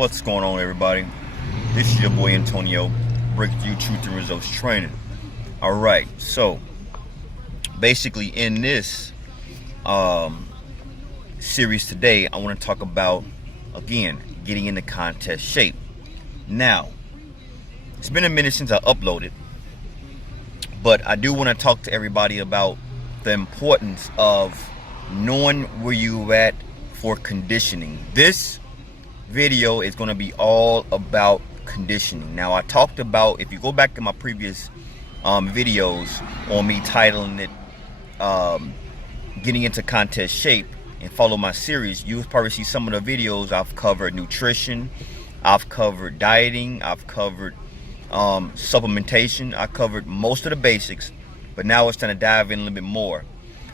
What's going on, everybody? This is your boy Antonio, Breakthrough Truth and Results Training. Alright, so basically in this series today, I want to talk about, again, getting into contest shape. Now, it's been a minute since I uploaded, but I do want to talk to everybody about the importance of knowing where you're at for conditioning. This video is going to be all about conditioning. Now, I talked about, if you go back to my previous videos on me titling it getting into contest shape and follow my series, you'll probably see some of the videos. I've covered nutrition, I've covered dieting, I've covered supplementation, I covered most of the basics, but now it's time to dive in a little bit more.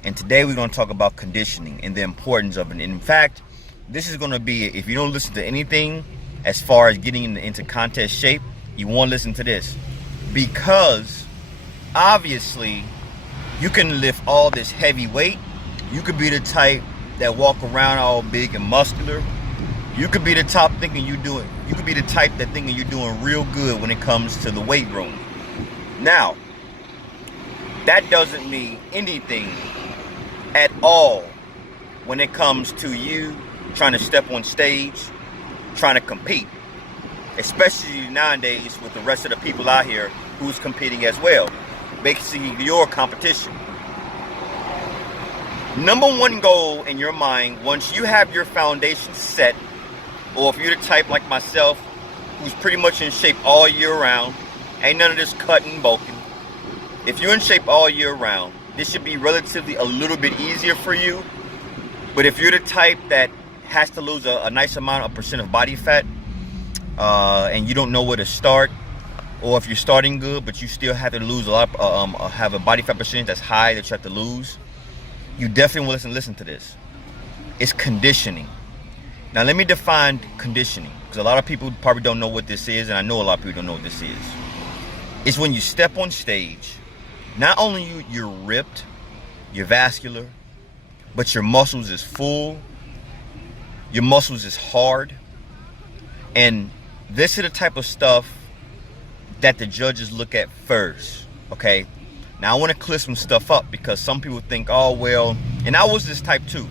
And today we're going to talk about conditioning and the importance of it. And in fact, this is going to be, if you don't listen to anything as far as getting into contest shape, you want to listen to this. Because obviously you can lift all this heavy weight. You could be the type that walk around all big and muscular. You could be the type thinking you're doing real good when it comes to the weight room. Now, that doesn't mean anything at all when it comes to you trying to step on stage, trying to compete, especially nowadays with the rest of the people out here who's competing as well. Basically, your competition. Number one goal in your mind, once you have your foundation set, or if you're the type like myself who's pretty much in shape all year round, ain't none of this cutting and bulking. If you're in shape all year round, this should be relatively a little bit easier for you. But if you're the type that has to lose a nice amount of percent of body fat, and you don't know where to start, or if you're starting good but you still have to lose a lot, have a body fat percentage that's high that you have to lose, you definitely want to listen to this. It's conditioning. Now let me define conditioning, because a lot of people probably don't know what this is, and I know a lot of people don't know what this is. It's when you step on stage, not only you're ripped, you're vascular, but your muscles is full, your muscles is hard, and this is the type of stuff that the judges look at first, okay? Now I want to clear some stuff up, because some people think, oh well, and I was this type too,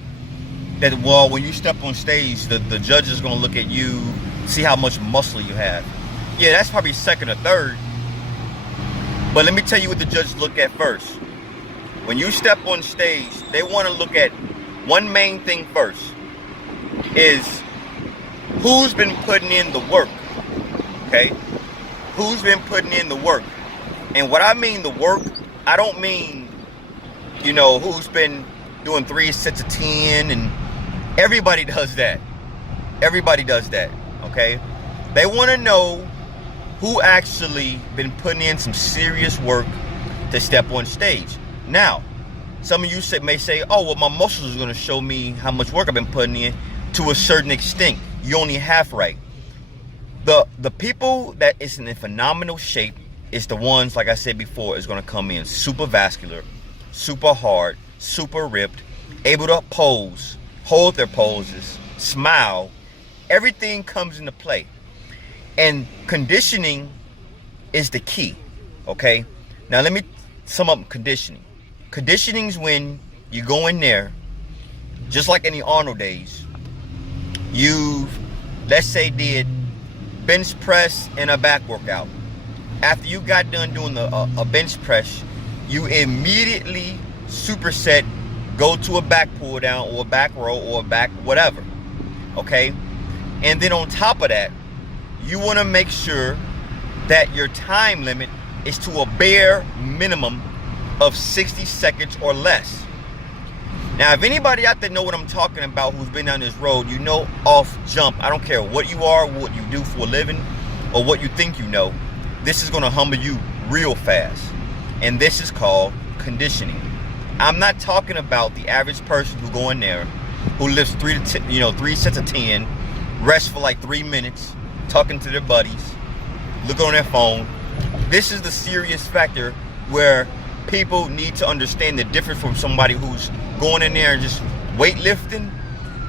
that well, when you step on stage, the judge is going to look at you, see how much muscle you have. Yeah, that's probably second or third. But let me tell you what the judges look at first. When you step on stage, they want to look at one main thing first, is who's been putting in the work, okay? Who's been putting in the work? And what I mean the work, I don't mean, who's been doing 3 sets of 10, and everybody does that. Everybody does that, okay? They want to know who actually been putting in some serious work to step on stage. Now, some of you may say, oh, well, my muscles are going to show me how much work I've been putting in. To a certain extent, you're only half right. The people that is in phenomenal shape is the ones, like I said before, is going to come in super vascular, super hard, super ripped, able to pose, hold their poses, smile. Everything comes into play. And conditioning is the key, okay? Now let me sum up conditioning. Conditioning is when you go in there, just like any Arnold days, you, let's say, did bench press and a back workout. After you got done doing a bench press, you immediately superset, go to a back pull down or a back row or a back whatever, okay? And then on top of that, you want to make sure that your time limit is to a bare minimum of 60 seconds or less. Now, if anybody out there know what I'm talking about who's been down this road, you know off jump, I don't care what you are, what you do for a living, or what you think you know, this is going to humble you real fast. And this is called conditioning. I'm not talking about the average person who go in there, who lifts 3 sets of 10, rest for like 3 minutes, talking to their buddies, looking on their phone. This is the serious factor where people need to understand the difference from somebody who's going in there and just weightlifting,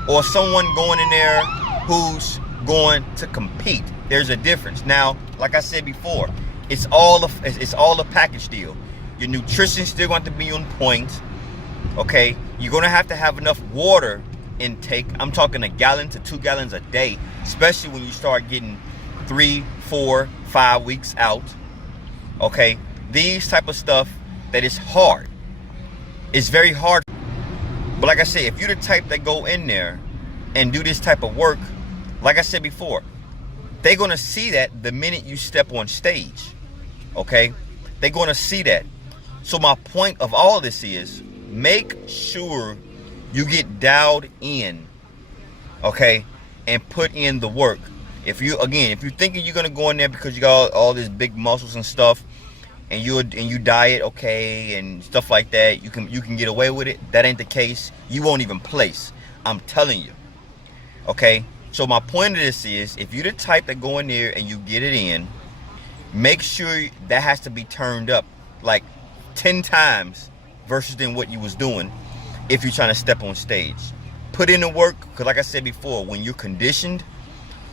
or someone going in there who's going to compete. There's a difference. Now, like I said before, it's all a package deal. Your nutrition still going to be on point. Okay, you're going to have enough water intake. I'm talking 1 gallon to 2 gallons a day, especially when you start getting 3, 4, 5 weeks out. Okay, these type of stuff that is hard. It's very hard. But like I said, if you're the type that go in there and do this type of work, like I said before, they're going to see that the minute you step on stage. Okay, they're going to see that. So my point of all this is, make sure you get dialed in, okay, and put in the work. If you're thinking you're gonna go in there because you got all this big muscles and stuff, and you diet okay and stuff like that, you can get away with it. That ain't the case. You won't even place. I'm telling you. Okay. So my point of this is, if you're the type that go in there and you get it in, make sure that has to be turned up like 10 times versus than what you was doing if you're trying to step on stage. Put in the work, because like I said before, when you're conditioned,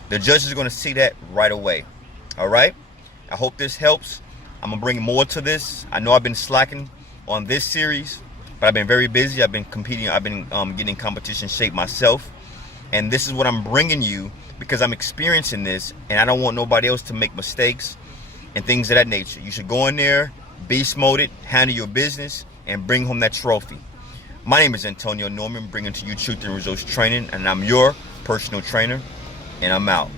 the judges are going to see that right away. All right? I hope this helps. I'm going to bring more to this. I know I've been slacking on this series, but I've been very busy. I've been competing. I've been getting competition shape myself. And this is what I'm bringing you because I'm experiencing this, and I don't want nobody else to make mistakes and things of that nature. You should go in there, beast mode it, handle your business, and bring home that trophy. My name is Antonio Norman, bringing to you Truth and Results Training, and I'm your personal trainer, and I'm out.